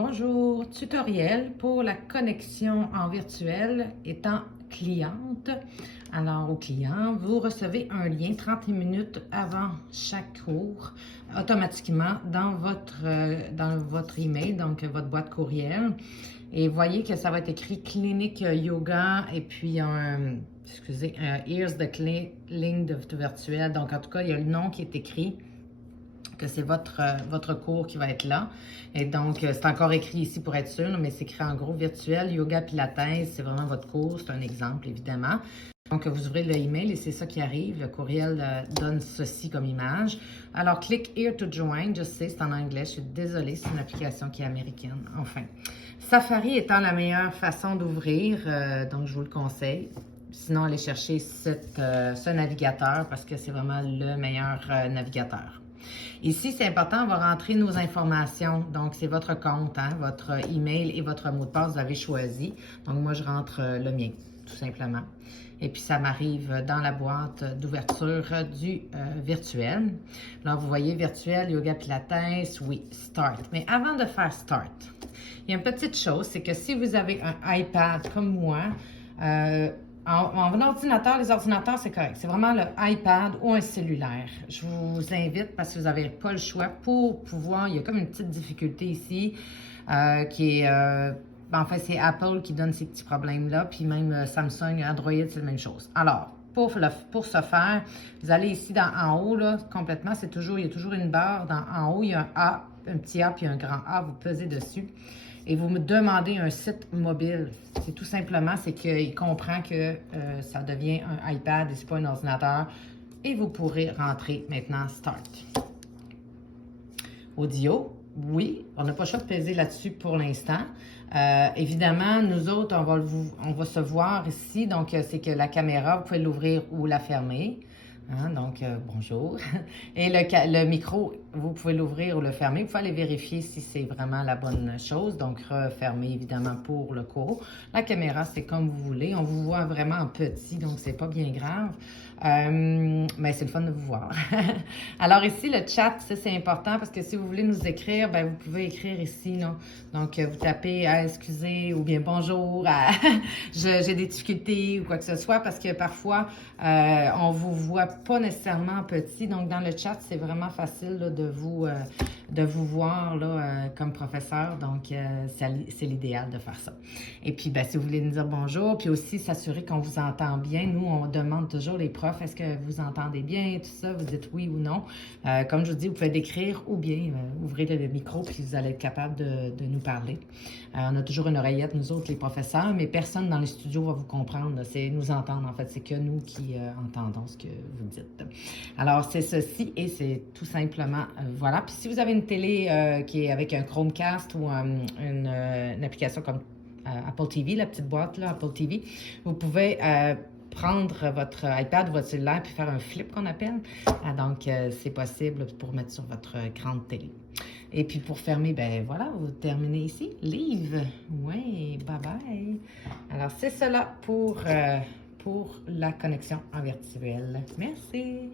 Bonjour, tutoriel pour la connexion en virtuel étant cliente. Alors, au client, vous recevez un lien 30 minutes avant chaque cours, automatiquement dans votre email, donc votre boîte courriel. Et voyez que ça va être écrit clinique yoga et puis here's the ligne de virtuel. Donc, en tout cas, il y a le nom qui est écrit, que c'est votre cours qui va être là. Et donc, c'est encore écrit ici pour être sûr, mais c'est écrit en gros virtuel, yoga pilates, c'est vraiment votre cours, c'est un exemple évidemment. Donc, vous ouvrez le email et c'est ça qui arrive. Le courriel donne ceci comme image. Alors, click here to join. Je sais, c'est en anglais. Je suis désolée, c'est une application qui est américaine. Enfin, Safari étant la meilleure façon d'ouvrir, donc je vous le conseille. Sinon, allez chercher ce navigateur parce que c'est vraiment le meilleur navigateur. Ici, c'est important, on va rentrer nos informations. Donc, c'est votre compte, hein, votre email et votre mot de passe, vous avez choisi. Donc, moi, je rentre le mien, tout simplement. Et puis, ça m'arrive dans la boîte d'ouverture du virtuel. Là, vous voyez virtuel, yoga pilates, oui, start. Mais avant de faire start, il y a une petite chose, c'est que si vous avez un iPad comme moi, en ordinateur, les ordinateurs, c'est correct. C'est vraiment le iPad ou un cellulaire. Je vous invite, parce que vous n'avez pas le choix, pour pouvoir, il y a comme une petite difficulté ici, qui est, en fait, c'est Apple qui donne ces petits problèmes-là, puis même Samsung, Android, c'est la même chose. Alors, pour ce faire, vous allez ici en haut, là, complètement, il y a toujours une barre. En haut, il y a un A, un petit A, puis un grand A, vous pesez dessus. Et vous me demandez un site mobile. C'est tout simplement, c'est qu'il comprend que ça devient un iPad et ce n'est pas un ordinateur. Et vous pourrez rentrer maintenant Start. Audio, oui, on n'a pas le choix de peser là-dessus pour l'instant. Évidemment, nous autres, on va se voir ici. Donc, c'est que la caméra, vous pouvez l'ouvrir ou la fermer. Hein, donc, bonjour. Et le micro, vous pouvez l'ouvrir ou le fermer. Vous pouvez aller vérifier si c'est vraiment la bonne chose. Donc, refermer évidemment pour le cours. La caméra, c'est comme vous voulez. On vous voit vraiment en petit, donc c'est pas bien grave. Mais c'est le fun de vous voir. Alors ici, le chat, ça c'est important parce que si vous voulez nous écrire, ben, vous pouvez écrire ici. Non? Donc, vous tapez « excusez » ou bien « bonjour »,« j'ai des difficultés » ou quoi que ce soit parce que parfois, on vous voit pas nécessairement petit. Donc, dans le chat, c'est vraiment facile là, de vous voir là, comme professeur. Donc, c'est l'idéal de faire ça. Et puis, ben, si vous voulez nous dire bonjour, puis aussi s'assurer qu'on vous entend bien. Nous, on demande toujours les profs, est-ce que vous entendez bien, tout ça? Vous dites oui ou non. Comme je vous dis, vous pouvez décrire ou bien ouvrir le micro, puis vous allez être capable de nous parler. On a toujours une oreillette, nous autres, les professeurs, mais personne dans les studios va vous comprendre. C'est nous entendre, en fait. C'est que nous qui entendons ce que vous dites. Alors, c'est ceci et c'est tout simplement, voilà. Puis si vous avez une télé qui est avec un Chromecast ou une application comme Apple TV, la petite boîte, là, Apple TV, vous pouvez prendre votre iPad ou votre cellulaire puis faire un flip qu'on appelle. Donc, c'est possible pour mettre sur votre grande télé. Et puis, pour fermer, ben voilà, vous terminez ici. Leave. Oui, bye-bye. Alors, c'est cela pour la connexion en virtuel. Merci.